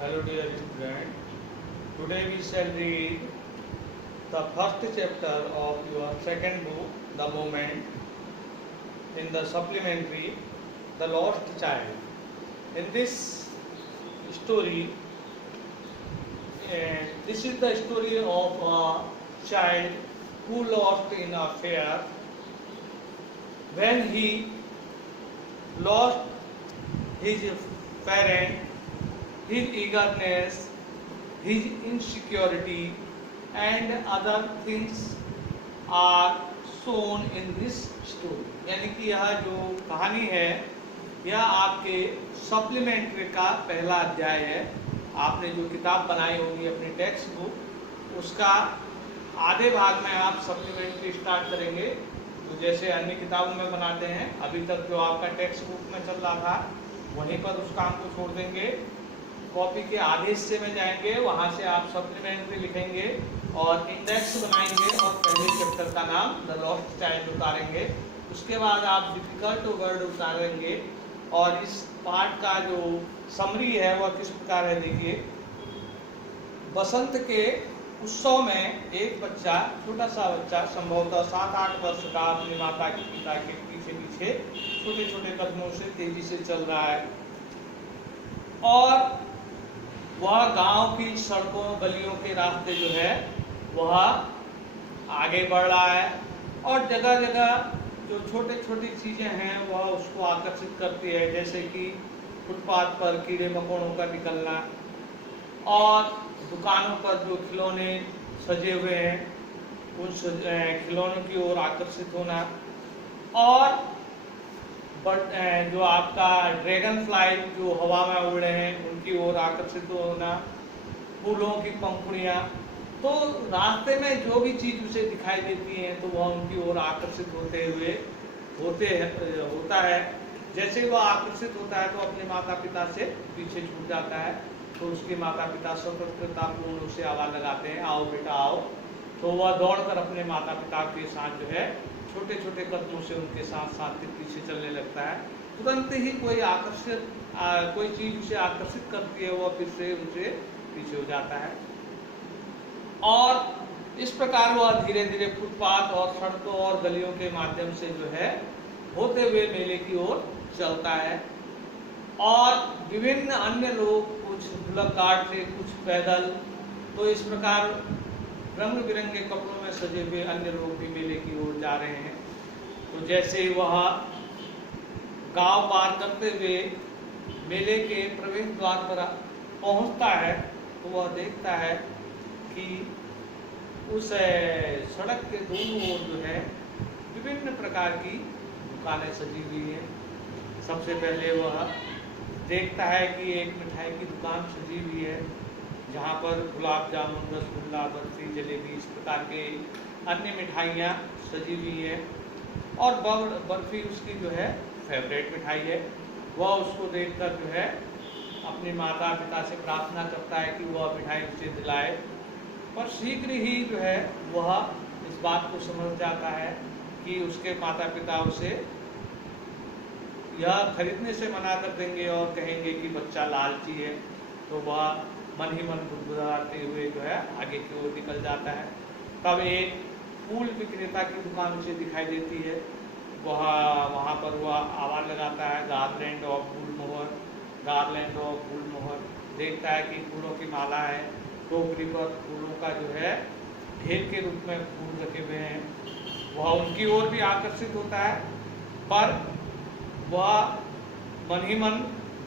Hello dear student. Today we shall read the first chapter of your second book, The Moment, in the supplementary, The Lost Child. In this story, this is the story of a child who lost in a fair. When he lost his parent, his eagerness, his insecurity, and other things are shown in this story. यानी कि यह जो कहानी है यह आपके supplementary का पहला अध्याय है। आपने जो किताब बनाई होगी अपनी टेक्स्ट बुक, उसका आधे भाग में आप सप्लीमेंट्री स्टार्ट करेंगे। तो जैसे अन्य किताबों में बनाते हैं, अभी तक जो आपका टेक्स्ट बुक में चल रहा था वहीं पर उस काम को छोड़ देंगे, कॉपी के आधे हिस्से में जाएंगे, वहां से आप सप्लीमेंट्री लिखेंगे और इंडेक्स बनाएंगे और पहले चैप्टर का नाम द लॉस्ट चाइल्ड उतारेंगे। उसके बाद आप डिफिकल्ट वर्ड उतारेंगे और इस पार्ट का जो समरी है वह किस प्रकार है देखिए। बसंत के उत्सव में एक बच्चा, छोटा सा बच्चा, संभवतः 7-8 वर्ष का, अपने माता के पिता के पीछे पीछे छोटे छोटे कदमों से तेजी से चल रहा है और वह गांव की सड़कों गलियों के रास्ते जो है वह आगे बढ़ रहा है और जगह जगह जो छोटे छोटी चीजें हैं वह उसको आकर्षित करती है, जैसे कि फुटपाथ पर कीड़े मकोड़ों का निकलना और दुकानों पर जो खिलौने सजे हुए हैं उन खिलौनों की ओर आकर्षित होना और जो आपका ड्रैगन फ्लाई जो हवा में उड़ रहे हैं उनकी ओर आकर्षित होना, फूलों की पंखुड़ियाँ। तो रास्ते में जो भी चीज उसे दिखाई देती है तो वह उनकी ओर आकर्षित होता है। जैसे वह आकर्षित होता है तो अपने माता पिता से पीछे छूट जाता है। तो उसके माता पिता स्वतंत्रतापूर्ण उसे आवाज लगाते हैं, आओ बेटा आओ। तो वह दौड़कर अपने माता पिता के साथ जो है छोटे छोटे कदमों से उनके साथ साथ पीछे चलने लगता है। तुरंत ही कोई चीज उसे आकर्षित करती है, वह फिर से उनसे पीछे हो जाता है और इस प्रकार वह धीरे धीरे फुटपाथ और सड़कों और गलियों के माध्यम से जो है होते हुए मेले की ओर चलता है और विभिन्न अन्य लोग, कुछ बुलक कार्ट से, कुछ पैदल, तो इस प्रकार रंग बिरंगे कपड़ों में सजे हुए अन्य लोग भी मेले की ओर जा रहे हैं। तो जैसे वह गांव पार करते हुए मेले के प्रवेश द्वार पर पहुंचता है तो वह देखता है कि उस सड़क के दोनों ओर जो है विभिन्न प्रकार की दुकानें सजी हुई हैं। सबसे पहले वह देखता है कि एक मिठाई की दुकान सजी हुई है जहाँ पर गुलाब जामुन, रसगुल्ला, बर्फी, जलेबी, इस प्रकार के अन्य मिठाइयाँ सजी हुई हैं और बर्फी उसकी जो है फेवरेट मिठाई है। वह उसको देखकर जो है अपने माता पिता से प्रार्थना करता है कि वह मिठाई उसे दिलाए, पर शीघ्र ही जो है वह इस बात को समझ जाता है कि उसके माता पिता उसे यह खरीदने से मना कर देंगे और कहेंगे कि बच्चा लालची है। तो वह मन ही मन गुदगुदाते हुए जो है आगे की ओर निकल जाता है। तब एक फूल विक्रेता की दुकान उसे दिखाई देती है। वहाँ पर वह आवाज लगाता है, garland of gulmohar, garland of gulmohar. देखता है कि फूलों की माला है, टोकरी पर फूलों का जो है ढेर के रूप में फूल रखे हुए हैं। वह उनकी ओर भी आकर्षित होता है, पर वह मन ही मन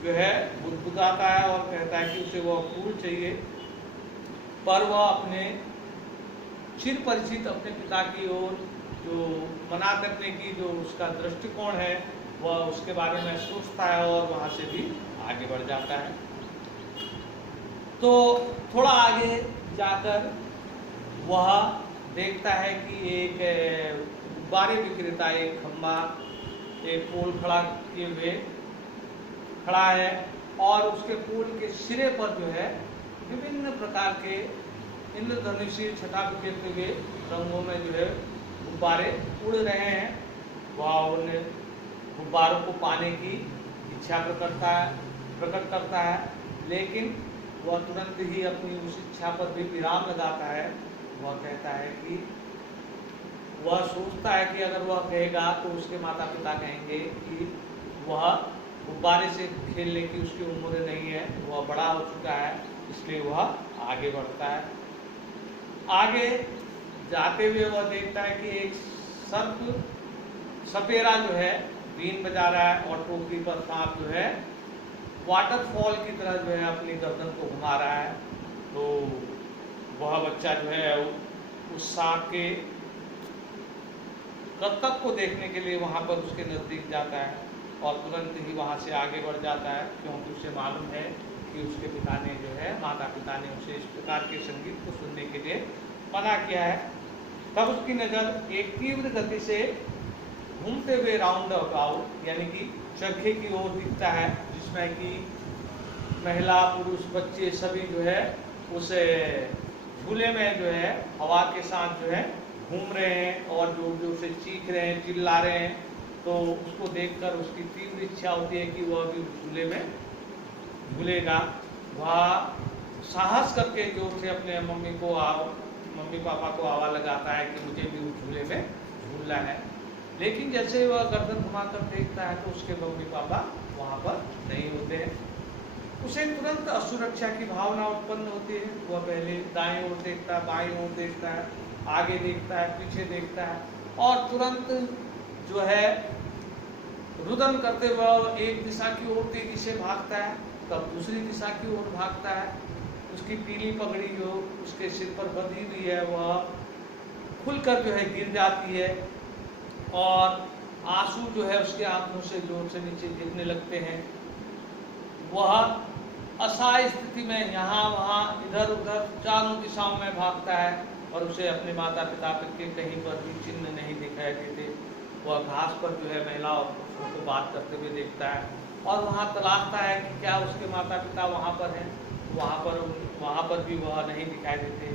जो है गुदगुदाता है और कहता है कि उसे वह फूल चाहिए। पर वह अपने चिर परिचित अपने पिता की ओर जो मना करने की जो उसका दृष्टिकोण है वह उसके बारे में सोचता है और वहाँ से भी आगे बढ़ जाता है। तो थोड़ा आगे जाकर वह देखता है कि एक गुब्बारे विक्रेता एक खंबा, एक पोल खड़ा है और उसके पोल के सिरे पर जो है विभिन्न प्रकार के इंद्रधनुषी छटा बिखेरते हुए रंगों में जो है गुब्बारे उड़ रहे हैं। वह उन गुब्बारों को पाने की इच्छा प्रकट करता है, लेकिन वह तुरंत ही अपनी उस इच्छा पर भी विराम लगाता है। वह कहता है कि वह सोचता है कि अगर वह कहेगा तो उसके माता पिता कहेंगे कि वह गुब्बारे से खेलने की उसकी उम्र नहीं है, वह बड़ा हो चुका है, इसलिए वह आगे बढ़ता है। आगे जाते हुए वह देखता है कि एक सपेरा जो है बीन बजा रहा है और टोकरी पर सांप जो है वाटरफॉल की तरह जो है अपनी गर्दन को घुमा रहा है। तो वह बच्चा जो है उस सांप के करतब को देखने के लिए वहां पर उसके नजदीक जाता है और तुरंत ही वहां से आगे बढ़ जाता है, क्योंकि उसे मालूम है कि उसके पिता ने जो है माता पिता ने उसे इस प्रकार के संगीत को सुनने के लिए मना किया है। तब उसकी नज़र एक तीव्र गति से घूमते हुए राउंड अबाउट यानी कि चरखे की ओर दिखता है, जिसमें कि महिला पुरुष बच्चे सभी जो है उस झूले में जो है हवा के साथ जो है घूम रहे हैं और जोर जोर से चीख रहे हैं, चिल्ला रहे हैं। तो उसको देखकर उसकी तीव्र इच्छा होती है कि वह भी झूले में झूलेगा। वह साहस करके जोर से अपने मम्मी पापा को आवाज़ लगाता है कि मुझे भी उस झूले में झूलना है। लेकिन जैसे वह गर्दन घुमाकर देखता है तो उसके मम्मी पापा वहाँ पर नहीं होते हैं। उसे तुरंत असुरक्षा की भावना उत्पन्न होती है। वह पहले दाएं ओर देखता है, बाएं ओर देखता है, आगे देखता है, पीछे देखता है और तुरंत जो है रुदन करते हुए एक दिशा की ओर तेजी से भागता है, तब दूसरी दिशा की ओर भागता है। उसकी पीली पगड़ी जो उसके सिर पर बंधी हुई है वह खुलकर जो है गिर जाती है और आंसू जो है उसके आंखों से जोर से नीचे गिरने लगते हैं। वह असहाय स्थिति में यहाँ वहाँ इधर उधर चारों दिशाओं में भागता है और उसे अपने माता पिता के कहीं पर भी चिन्ह नहीं दिखाई देते। वह घास पर जो है महिलाओं को बात करते हुए देखता है और वहाँ तलाशता है कि क्या उसके माता पिता वहाँ पर हैं। वहाँ पर भी वह नहीं दिखाई देते।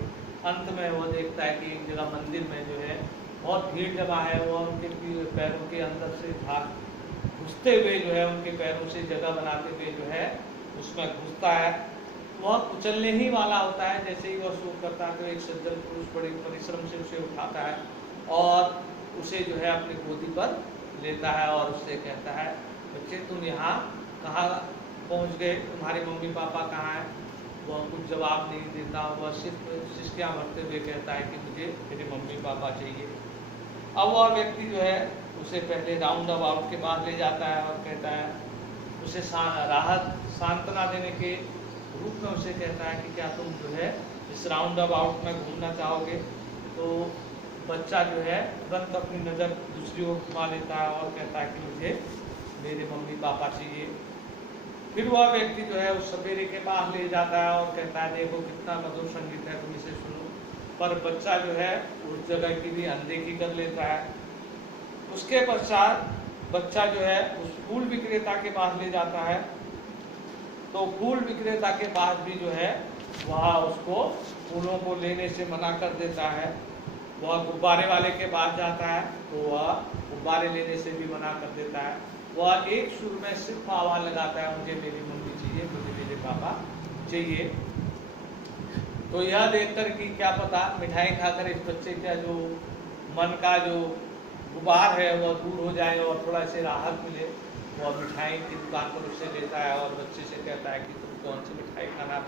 अंत में वह देखता है कि एक जगह मंदिर में जो है बहुत भीड़ जमा है। वह उनके पैरों के अंदर से घुसते हुए जो है उनके पैरों से जगह बनाते हुए जो है उसमें घुसता है। वह कुचलने ही वाला होता है। जैसे ही वह शोर करता है तो एक सज्जन पुरुष बड़े परिश्रम से उसे उठाता है और उसे जो है अपनी गोदी पर लेता है और उससे कहता है, बच्चे तुम यहाँ कहाँ पहुँच गए, तुम्हारे मम्मी पापा कहाँ हैं। वह कुछ जवाब नहीं देता। वह सिर्फ सिसकियाँ भरते हुए कहता है कि मुझे मेरे मम्मी पापा चाहिए। अब वह व्यक्ति जो है उसे पहले राउंड अबाउट के पास ले जाता है और कहता है, उसे राहत सांत्वना देने के रूप में उसे कहता है कि क्या तुम जो है इस राउंड अबाउट में घूमना चाहोगे। तो बच्चा जो है तुरंत अपनी नज़र दूसरी ओर घुमा लेता है और कहता है कि मुझे मेरे मम्मी पापा चाहिए। फिर वह व्यक्ति जो है उस सपेरे के पास ले जाता है और कहता है, देखो कितना मधुर संगीत है, तुम इसे सुनो। पर बच्चा जो है उस जगह की भी अनदेखी कर लेता है। उसके पश्चात बच्चा जो है उस फूल विक्रेता के पास ले जाता है। तो फूल विक्रेता के पास भी जो है वह उसको फूलों को लेने से मना कर देता है। वह गुब्बारे वाले के पास जाता है तो वह गुब्बारे लेने से भी मना कर देता है। वह एक सुर में सिर्फ आवाज़ लगाता है, मुझे मेरी मम्मी चाहिए, मुझे मेरे पापा चाहिए। तो यह देखकर कि क्या पता मिठाई खाकर इस बच्चे का जो मन का जो गुबार है वह दूर हो जाए और थोड़ा से राहत मिले। वह मिठाई की दुकान पर उससे लेता है और बच्चे से कहता है कि तुम कौन सी मिठाई खाना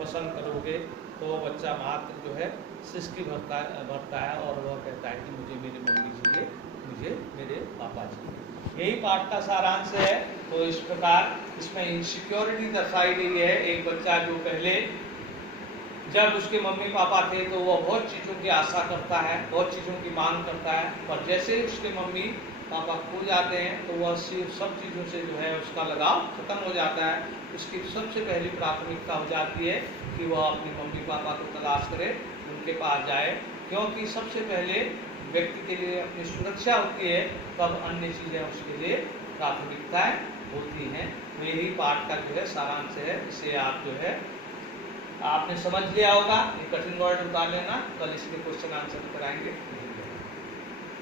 पसंद करोगे। तो वह बच्चा मात्र जो है सिसकी भरता है और वह कहता है कि मुझे मेरी मम्मी चाहिए, मुझे मेरे पापा चाहिए। यही पाठ का सारांश है। तो इस प्रकार इसमें इनसिक्योरिटी दर्शाई गई है। एक बच्चा जो पहले जब उसके मम्मी पापा थे तो वह बहुत चीज़ों की आशा करता है, बहुत चीज़ों की मांग करता है, पर जैसे उसके मम्मी पापा खो जाते हैं तो वह सब चीज़ों से जो है उसका लगाव खत्म हो जाता है। उसकी सबसे पहली प्राथमिकता हो जाती है कि वह अपनी मम्मी पापा को तलाश करे, उनके पास जाए, क्योंकि सबसे पहले व्यक्ति के लिए अपनी सुरक्षा होती है, तब अन्य चीज़ें उसके लिए प्राथमिकताएँ होती हैं। तो यही पाठ का जो है सारांश है। इसे आप जो है आपने समझ लिया होगा। ये कठिन वर्ड उतार लेना, कल इसके क्वेश्चन आंसर कराएंगे।